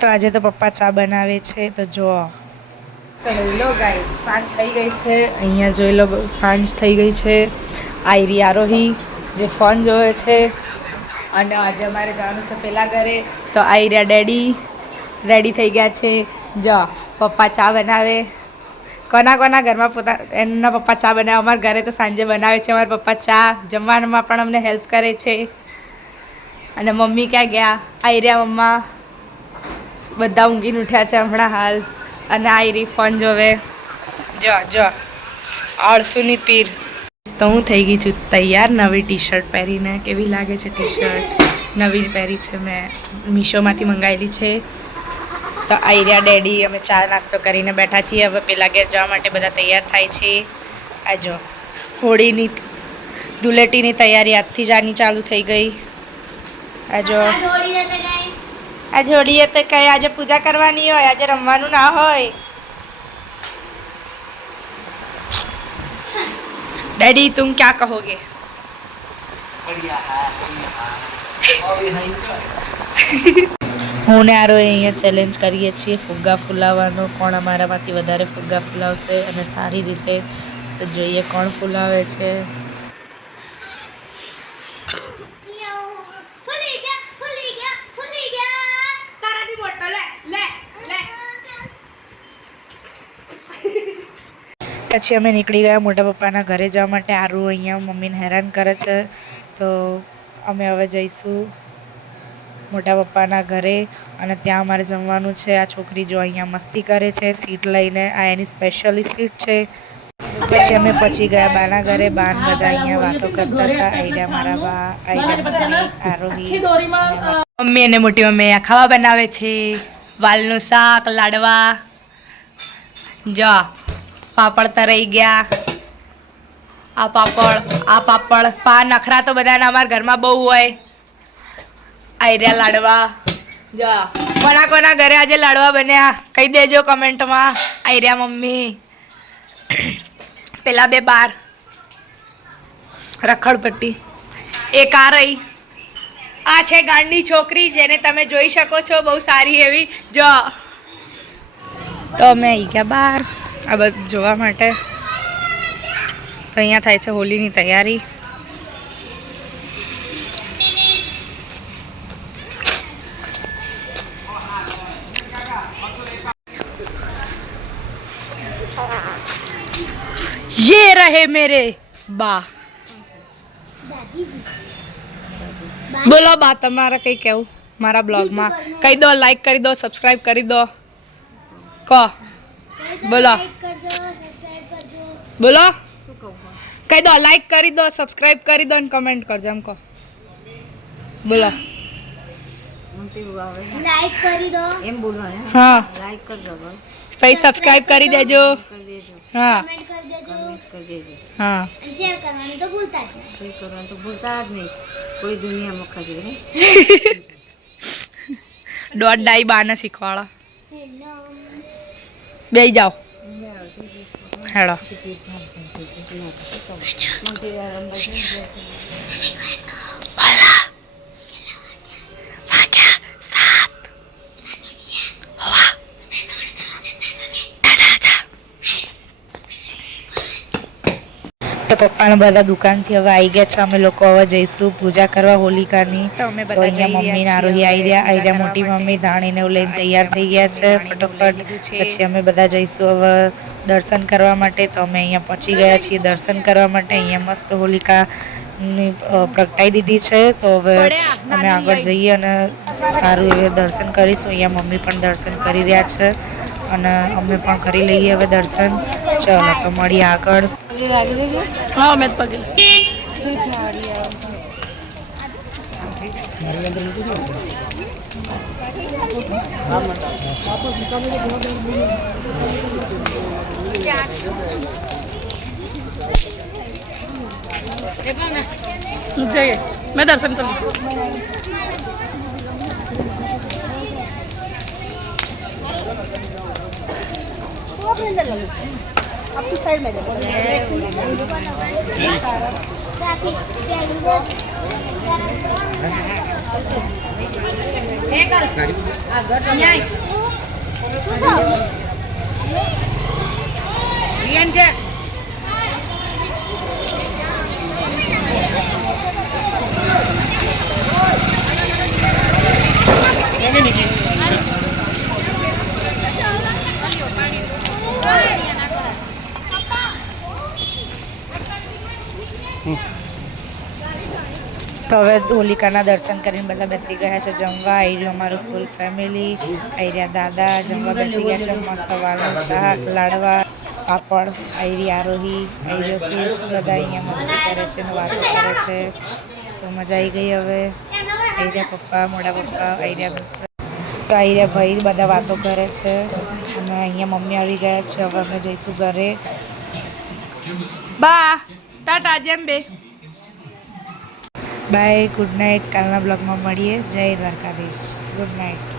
તો આજે તો પપ્પા ચા બનાવે છે તો જો તો હેલો ગાઈસ, સાંજ થઈ ગઈ છે. અહીંયા જોઈ લો સાંજ થઈ ગઈ છે. આયરી આરોહી જે ફોન જોવે છે અને આજે અમારે જવાનું છે પેલા ઘરે. તો આયરા ડેડી રેડી થઈ ગયા છે. જો પપ્પા ચા બનાવે. કોના કોના ઘરમાં એમના પપ્પા ચા બનાવે? અમારા ઘરે તો સાંજે બનાવે છે અમારા પપ્પા ચા. જમવામાં પણ અમને હેલ્પ કરે છે. અને મમ્મી ક્યાં ગયા? આયરા મમ્મા બધા ઊંઘીને ઉઠ્યા છે હમણાં હાલ. અને આયરી ફોન જોવે. જો જો આળસુની પીર. તો હું થઈ ગઈ છું તૈયાર નવી ટી શર્ટ પહેરીને. કેવી લાગે છે ટી શર્ટ? નવી પહેરી છે મેં, મીશોમાંથી મંગાવેલી છે. તો આયરા ડેડી અમે ચા નાસ્તો કરીને બેઠા છીએ. હવે પેલા ઘેર જવા માટે બધા તૈયાર થાય છે. આ જો હોળીની ધૂળેટીની તૈયારી આજથી જ આની ચાલુ થઈ ગઈ. આ જો આ જોડીએ તો કઈ આજે પૂજા કરવાની હોય, આજે રમવાનું ના હોય. डैडी तुम क्या कहोगे? હું ને આરો અહીંયા ચેલેન્જ કરીએ છીએ ફુગ્ગા ફુલાવવાનો. કોણ અમારામાંથી વધારે ફુગ્ગા ફુલાવશે અને સારી રીતે. તો જોઈએ કોણ ફુલાવે છે. પછી અમે નીકળી ગયા મોટા પપ્પાના ઘરે જવા માટે. આરુ અહીંયા મમ્મીને હેરાન કરે છે. તો અમે હવે જઈશું મોટા પપ્પાના ઘરે અને ત્યાં અમારે જમવાનું છે. આ છોકરી જો અહીંયા મસ્તી કરે છે સીટ લઈને. આ એની સ્પેશિયલી સીટ છે. પછી અમે પહોંચી ગયા બાના ઘરે. બાન બધા અહીંયા વાતો કરતા હતા. આયરા મારા બા, આયરા મમ્મી, આરોહી. મમ્મી અને મોટી મમ્મી આ ખાવા બનાવે છે. વાલનું શાક, લાડવા. જો પાપડ તરાઈ ગયા. આ પાપડ પા નખરા તો બધાના અમારા ઘરમાં બહુ હોય. આયરા લાડવા. જો કોના કોના ઘરે આજે લાડવા બન્યા કહી દેજો કમેન્ટમાં. આયરા મમ્મી, પેલા બે બાર રખડપટ્ટી. એક આ રહી, આ છે ગાંડી છોકરી જેને તમે જોઈ શકો છો, બહુ સારી એવી. જો તો અમે આવી ગયા બહાર આ બધું જોવા માટે. તો અહીંયા થાય છે હોલીની તૈયારી. ये रहे मेरे बा. બોલો બા, તમારે કઈ કેવું મારા બ્લોગમાં? કહી દો, લાઈક કરી દો, સબસ્ક્રાઇબ કરી દો. કહો બોલો બોલો. કહી દો, લાઈક કરી દો, સબસ્ક્રાઇબ કરી દો અને કમેન્ટ કરજો. એમ કહો બોલો. લાઈક કરી દો એમ બોલવાનું. હા, લાઈક કરજો, પછી સબસ્ક્રાઇબ કરી દેજો. હા કમેન્ટ કરી દેજો. હા, અને શેર કરવાનું તો ભૂલતા જ નહીં. શેર કરવાનું તો ભૂલતા જ નહીં. કોઈ દુનિયામાં ખરી હે દોઢ ડાઈ બાને શીખવાડો. બેસી જાઓ હેડો. તો પપ્પાને બધા દુકાનથી હવે આવી ગયા છે. અમે લોકો હવે જઈશું પૂજા કરવા હોલિકાની. તો અહીંયા મમ્મી ને આરોહી આવી રહ્યા. આયરા મોટી મમ્મી ધાણીને લઈને તૈયાર થઈ ગયા છે ફટોફટ. પછી અમે બધા જઈશું હવે દર્શન કરવા માટે. તો અમે અહીંયા પહોંચી ગયા છીએ દર્શન કરવા માટે. અહીંયા મસ્ત હોલિકાની પ્રગટાઈ દીધી છે. તો હવે અમે આગળ જઈએ અને સારું એવું દર્શન કરીશું. અહીંયા મમ્મી પણ દર્શન કરી રહ્યા છે અને અમે પણ કરી લઈએ હવે દર્શન. ચલો તો મળીએ આગળ. હા મેં પગે જઈએ. मैं दर्शन करूँ. आपकी साइड में તો હવે હોલિકાના દર્શન કરીને બધા બેસી ગયા છે જમવા. આવી રહ્યું અમારું ફૂલ ફેમિલી. આવી રહ્યા દાદા જમવા બેસી ગયા છે. મસ્ત વાળનું શાક, લાડવા, પાપડ. આવી રહી આરોહી, આવી રહ્યો પીસ. બધા અહીંયા મસ્તી કરે છે ને વાતો કરે છે. તો મજા આવી ગઈ. હવે આવી રહ્યા પપ્પા, મોટા પપ્પા, આવી રહ્યા તો આવી રહ્યા ભાઈ, બધા વાતો કરે છે. અને અહીંયા મમ્મી આવી ગયા છે. હવે અમે જઈશું ઘરે. બા ટાટા જેમ બે બાય, ગુડ નાઇટ. કાલના બ્લોગમાં મળીએ. જય દ્વારકાધીશ. Good night.